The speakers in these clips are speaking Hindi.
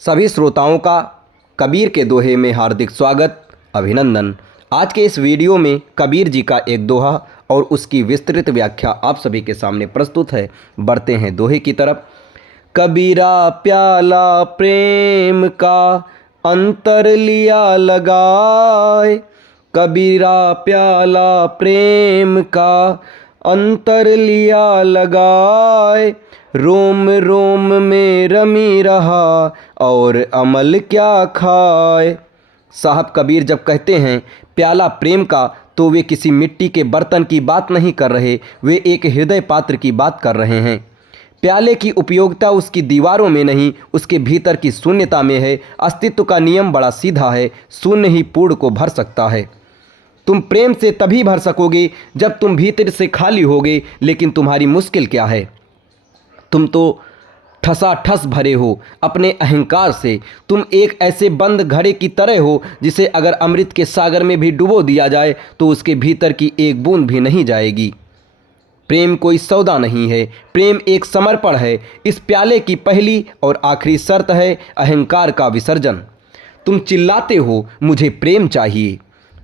सभी श्रोताओं का कबीर के दोहे में हार्दिक स्वागत, अभिनंदन। आज के इस वीडियो में कबीर जी का एक दोहा और उसकी विस्तृत व्याख्या आप सभी के सामने प्रस्तुत है। बढ़ते हैं दोहे की तरफ। कबीरा प्याला प्रेम का अंतर लिया लगाए, कबीरा प्याला प्रेम का अंतर लिया लगाए, रोम रोम में रमी रहा और अमल क्या खाए। साहब कबीर जब कहते हैं प्याला प्रेम का, तो वे किसी मिट्टी के बर्तन की बात नहीं कर रहे, वे एक हृदय पात्र की बात कर रहे हैं। प्याले की उपयोगिता उसकी दीवारों में नहीं, उसके भीतर की शून्यता में है। अस्तित्व का नियम बड़ा सीधा है, शून्य ही पूर्ण को भर सकता है। तुम प्रेम से तभी भर सकोगे जब तुम भीतर से खाली होगे। लेकिन तुम्हारी मुश्किल क्या है? तुम तो ठसाठस भरे हो अपने अहंकार से। तुम एक ऐसे बंद घड़े की तरह हो जिसे अगर अमृत के सागर में भी डुबो दिया जाए तो उसके भीतर की एक बूंद भी नहीं जाएगी। प्रेम कोई सौदा नहीं है, प्रेम एक समर्पण है। इस प्याले की पहली और आखिरी शर्त है अहंकार का विसर्जन। तुम चिल्लाते हो मुझे प्रेम चाहिए,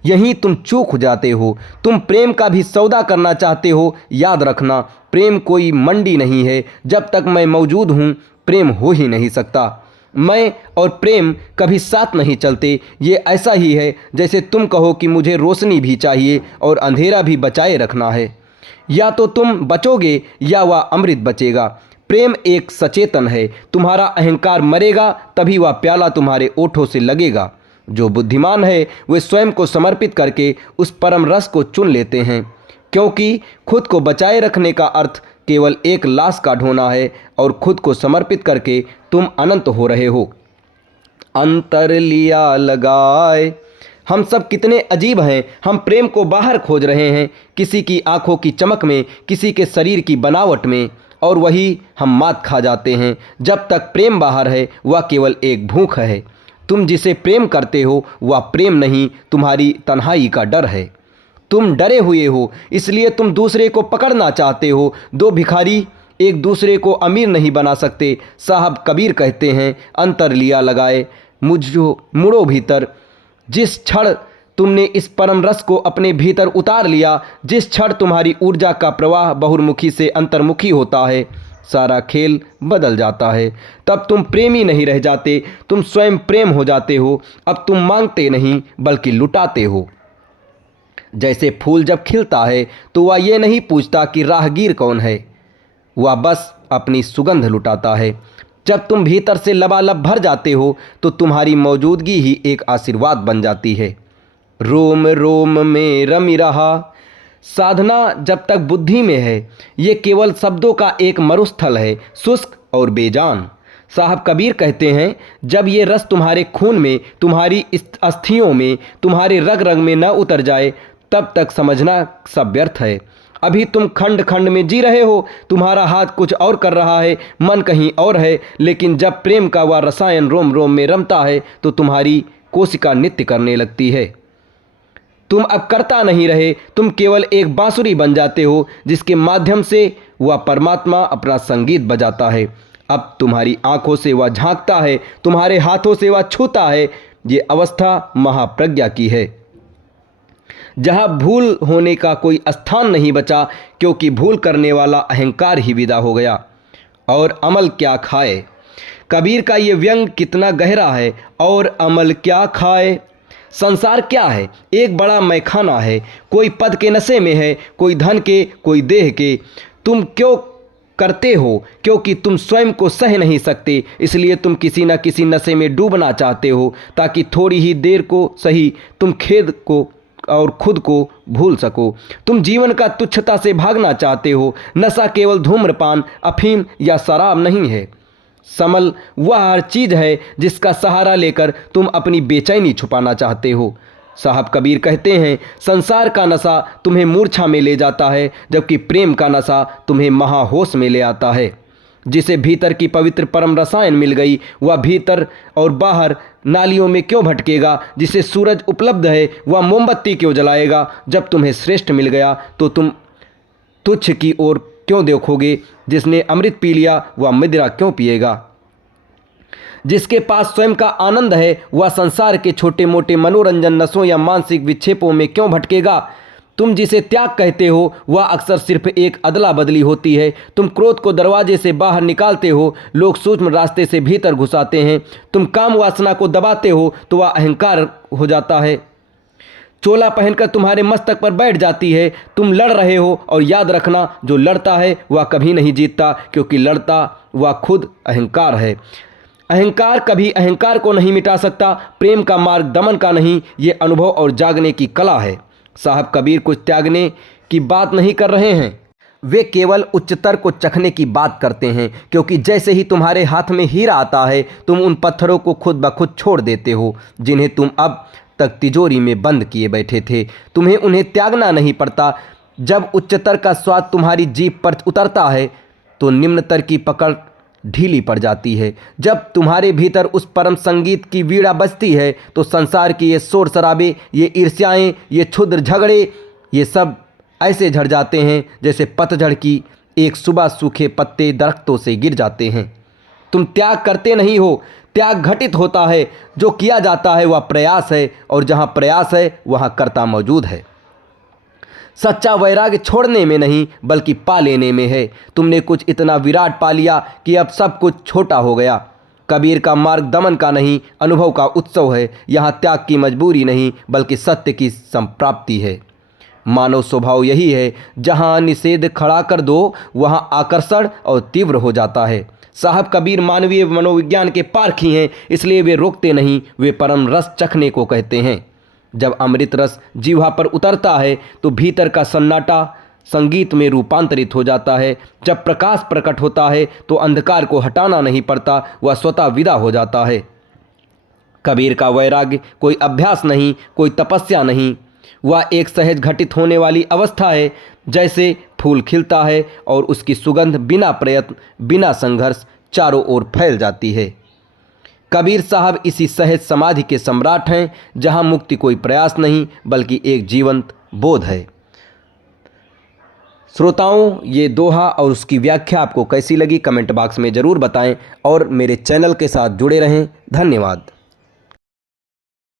यहीं तुम चूक हो जाते हो। तुम प्रेम का भी सौदा करना चाहते हो। याद रखना, प्रेम कोई मंडी नहीं है। जब तक मैं मौजूद हूँ प्रेम हो ही नहीं सकता। मैं और प्रेम कभी साथ नहीं चलते। ये ऐसा ही है जैसे तुम कहो कि मुझे रोशनी भी चाहिए और अंधेरा भी बचाए रखना है। या तो तुम बचोगे या वह अमृत बचेगा। प्रेम एक सचेतन है। तुम्हारा अहंकार मरेगा तभी वह प्याला तुम्हारे ओठों से लगेगा। जो बुद्धिमान है वे स्वयं को समर्पित करके उस परम रस को चुन लेते हैं, क्योंकि खुद को बचाए रखने का अर्थ केवल एक लाश का ढोना है और खुद को समर्पित करके तुम अनंत हो रहे हो। अंतर लिया लगाए। हम सब कितने अजीब हैं। हम प्रेम को बाहर खोज रहे हैं, किसी की आंखों की चमक में, किसी के शरीर की बनावट में, और वही हम मात खा जाते हैं। जब तक प्रेम बाहर है वह केवल एक भूख है। तुम जिसे प्रेम करते हो वह प्रेम नहीं, तुम्हारी तन्हाई का डर है। तुम डरे हुए हो इसलिए तुम दूसरे को पकड़ना चाहते हो। दो भिखारी एक दूसरे को अमीर नहीं बना सकते। साहब कबीर कहते हैं अंतर लिया लगाए, मुझो मुड़ो भीतर। जिस क्षण तुमने इस परम रस को अपने भीतर उतार लिया, जिस क्षण तुम्हारी ऊर्जा का प्रवाह बहुर्मुखी से अंतर्मुखी होता है, सारा खेल बदल जाता है। तब तुम प्रेमी नहीं रह जाते, तुम स्वयं प्रेम हो जाते हो। अब तुम मांगते नहीं बल्कि लुटाते हो। जैसे फूल जब खिलता है तो वह ये नहीं पूछता कि राहगीर कौन है, वह बस अपनी सुगंध लुटाता है। जब तुम भीतर से लबालब भर जाते हो तो तुम्हारी मौजूदगी ही एक आशीर्वाद बन जाती है। रोम रोम में रमी रहा। साधना जब तक बुद्धि में है ये केवल शब्दों का एक मरुस्थल है, शुष्क और बेजान। साहब कबीर कहते हैं जब ये रस तुम्हारे खून में, तुम्हारी अस्थियों में, तुम्हारे रग रग में न उतर जाए तब तक समझना सब व्यर्थ है। अभी तुम खंड खंड में जी रहे हो, तुम्हारा हाथ कुछ और कर रहा है, मन कहीं और है। लेकिन जब प्रेम का वह रसायन रोम रोम में रमता है तो तुम्हारी कोशिका नृत्य करने लगती है। तुम अब करता नहीं रहे, तुम केवल एक बांसुरी बन जाते हो जिसके माध्यम से वह परमात्मा अपना संगीत बजाता है। अब तुम्हारी आंखों से वह झांकता है, तुम्हारे हाथों से वह छूता है। ये अवस्था महाप्रज्ञा की है, जहाँ भूल होने का कोई स्थान नहीं बचा, क्योंकि भूल करने वाला अहंकार ही विदा हो गया। और अमल क्या खाए। कबीर का ये व्यंग कितना गहरा है। और अमल क्या खाए। संसार क्या है? एक बड़ा मैखाना है। कोई पद के नशे में है, कोई धन के, कोई देह के। तुम क्यों करते हो? क्योंकि तुम स्वयं को सह नहीं सकते, इसलिए तुम किसी न किसी नशे में डूबना चाहते हो, ताकि थोड़ी ही देर को सही तुम खेद को और खुद को भूल सको। तुम जीवन का तुच्छता से भागना चाहते हो। नशा केवल धूम्रपान, अफीम या शराब नहीं है। समल वह हर चीज़ है जिसका सहारा लेकर तुम अपनी बेचैनी छुपाना चाहते हो। साहब कबीर कहते हैं संसार का नशा तुम्हें मूर्छा में ले जाता है, जबकि प्रेम का नशा तुम्हें महाहोश में ले आता है। जिसे भीतर की पवित्र परम रसायन मिल गई वह भीतर और बाहर नालियों में क्यों भटकेगा। जिसे सूरज उपलब्ध है वह मोमबत्ती क्यों जलाएगा। जब तुम्हें श्रेष्ठ मिल गया तो तुम तुच्छ की ओर क्यों देखोगे। जिसने अमृत पी लिया वह मदिरा क्यों पिएगा। जिसके पास स्वयं का आनंद है वह संसार के छोटे मोटे मनोरंजन नशों या मानसिक विक्षेपों में क्यों भटकेगा। तुम जिसे त्याग कहते हो वह अक्सर सिर्फ एक अदला बदली होती है। तुम क्रोध को दरवाजे से बाहर निकालते हो, लोग सूक्ष्म रास्ते से भीतर घुसाते हैं। तुम काम वासना को दबाते हो तो वह अहंकार हो जाता है, चोला पहनकर तुम्हारे मस्तक पर बैठ जाती है। तुम लड़ रहे हो और याद रखना जो लड़ता है वह कभी नहीं जीतता, क्योंकि लड़ता वह खुद अहंकार है। अहंकार कभी अहंकार को नहीं मिटा सकता। प्रेम का मार्ग दमन का नहीं, ये अनुभव और जागने की कला है। साहब कबीर कुछ त्यागने की बात नहीं कर रहे हैं, वे केवल उच्चतर को चखने की बात करते हैं, क्योंकि जैसे ही तुम्हारे हाथ में हीरा आता है तुम उन पत्थरों को खुद ब खुद छोड़ देते हो जिन्हें तुम अब तक तिजोरी में बंद किए बैठे थे। तुम्हें उन्हें त्यागना नहीं पड़ता। जब उच्चतर का स्वाद तुम्हारी जीभ पर उतरता है तो निम्नतर की पकड़ ढीली पड़ जाती है। जब तुम्हारे भीतर उस परम संगीत की वीणा बजती है तो संसार की ये शोर शराबे, ये ईर्ष्याएं, ये क्षुद्र झगड़े, ये सब ऐसे झड़ जाते हैं जैसे पतझड़ की एक सुबह सूखे पत्ते दरख्तों से गिर जाते हैं। तुम त्याग करते नहीं हो, त्याग घटित होता है। जो किया जाता है वह प्रयास है, और जहाँ प्रयास है वहाँ कर्ता मौजूद है। सच्चा वैराग्य छोड़ने में नहीं बल्कि पा लेने में है। तुमने कुछ इतना विराट पा लिया कि अब सब कुछ छोटा हो गया। कबीर का मार्ग दमन का नहीं, अनुभव का उत्सव है। यहाँ त्याग की मजबूरी नहीं बल्कि सत्य की संप्राप्ति है। मानव स्वभाव यही है, जहाँ निषेध खड़ा कर दो वहाँ आकर्षण और तीव्र हो जाता है। साहब कबीर मानवीय मनोविज्ञान के पारखी हैं, इसलिए वे रोकते नहीं, वे परम रस चखने को कहते हैं। जब अमृत रस जीवा पर उतरता है तो भीतर का सन्नाटा संगीत में रूपांतरित हो जाता है। जब प्रकाश प्रकट होता है तो अंधकार को हटाना नहीं पड़ता, वह स्वतः विदा हो जाता है। कबीर का वैराग्य कोई अभ्यास नहीं, कोई तपस्या नहीं, वह एक सहज घटित होने वाली अवस्था है। जैसे फूल खिलता है और उसकी सुगंध बिना प्रयत्न, बिना संघर्ष चारों ओर फैल जाती है। कबीर साहब इसी सहज समाधि के सम्राट हैं, जहां मुक्ति कोई प्रयास नहीं बल्कि एक जीवंत बोध है। श्रोताओं, ये दोहा और उसकी व्याख्या आपको कैसी लगी कमेंट बॉक्स में ज़रूर बताएं और मेरे चैनल के साथ जुड़े रहें। धन्यवाद।